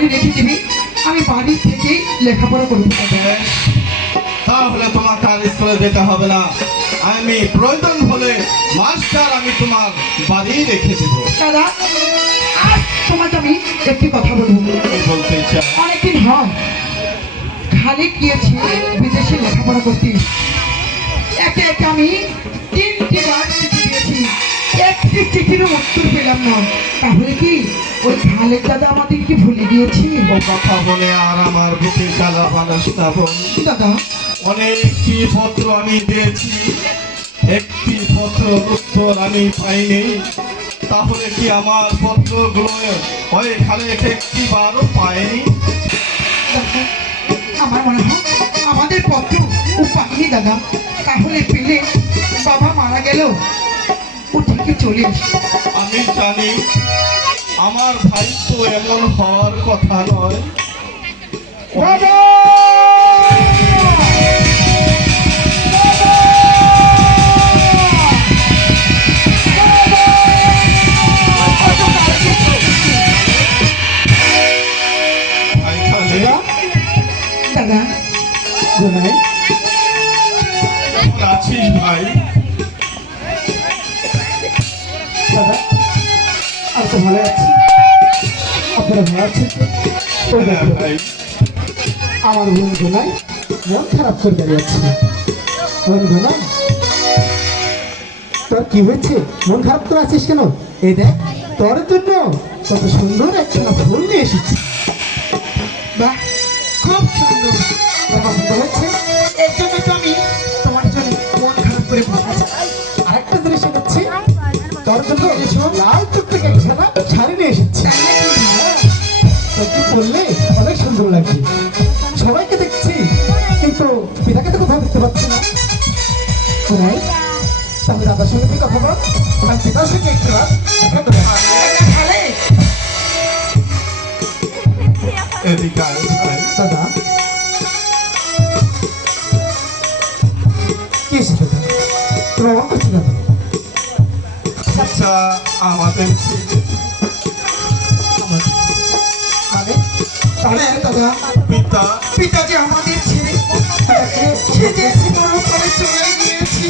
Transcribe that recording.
বাড়ি রেখে দিবি, আমি বাড়ি থেকেই লেখাপড়া করবো দাদা। তাহলে তোমাকে আর স্কুলে যেতে হবে না, আমি প্রয়োজন হলে মাস্টার আমি তোমার বাড়ি রেখে দেব। দাদা আজ তোমাকে আমি একটি কথা বলবো। কি বলতে চাই? অনেকদিন হয় খালিদ গিয়েছে বিদেশে লেখাপড়া করতে। একে একে আমি 3টি বার চিঠি দিয়েছি, একটি চিঠিরও উত্তর পেলাম না। তাহলে কি ওই খালেদ দাদা আমাদেরকে ভুলে গিয়েছি? ও কথা বলে আর আমার বুকে জ্বালা বানাস না বোন। দাদা অনেকটি পত্র আমি দিয়েছি, একটি পত্র উত্তর আমি পাইনি। তাহলে কি আমার পত্রগুলো ওই খালেদ একটি বারও পায়নি? দাদা, আমার মনে হয় আমাদের পত্র ও পাইনি দাদা। তাহলে পেলে বাবা মারা গেল ও ঠিকই চলে আসে। আমি জানি আমার ভাই তো এমন হওয়ার কথা নয়। বাবা! ভাই খালেদ, দাদা গোনাই, কেমন আছিস ভাই? দাদা আমি তো ভালো আছি, আপনারা ভালো আছেন তো? ওই হ্যাঁ দেখো, ভাই, আমার বোন গোনাই মন খারাপ করে দাঁড়িয়ে আছে। বোন গোনাই, তোর কি হয়েছে? মন খারাপ করে আছিস কেন? এই দেখ, তোর জন্য কত সুন্দর একটা ফুল নিয়ে এসেছি। বাহ, খুব সুন্দর। তোর পছন্দ হয়েছে? এর জন্য তো আমি তোমার জন্য মন খারাপ করে বসে আছি। আরেকটা জিনিস এনেছি, তোর জন্য লাল টুকটুকে একখানা শাড়ি নিয়ে এসেছি। তোকে পরলে অনেক সুন্দর লাগছে। সবাইকে দেখছি, কিন্তু পিতাকে তো কোথাও দেখতে পাচ্ছি না। কোথায়? তাহলে দাদার সঙ্গে তুই কথা বল, আমি পিতার সঙ্গে একটু রাত দেখা দেবো। দাদা খালেদ, এদিকে আয় ভাই। দাদা কি এসেছে দাদা? তুমি অবাক করছি দাদা। আচ্ছা, আমাদের ছেলে মানে তাহলে দাদা পিতা পিতা যে আমাদের ছেড়ে সে যে জীবন করে চলে গিয়েছি।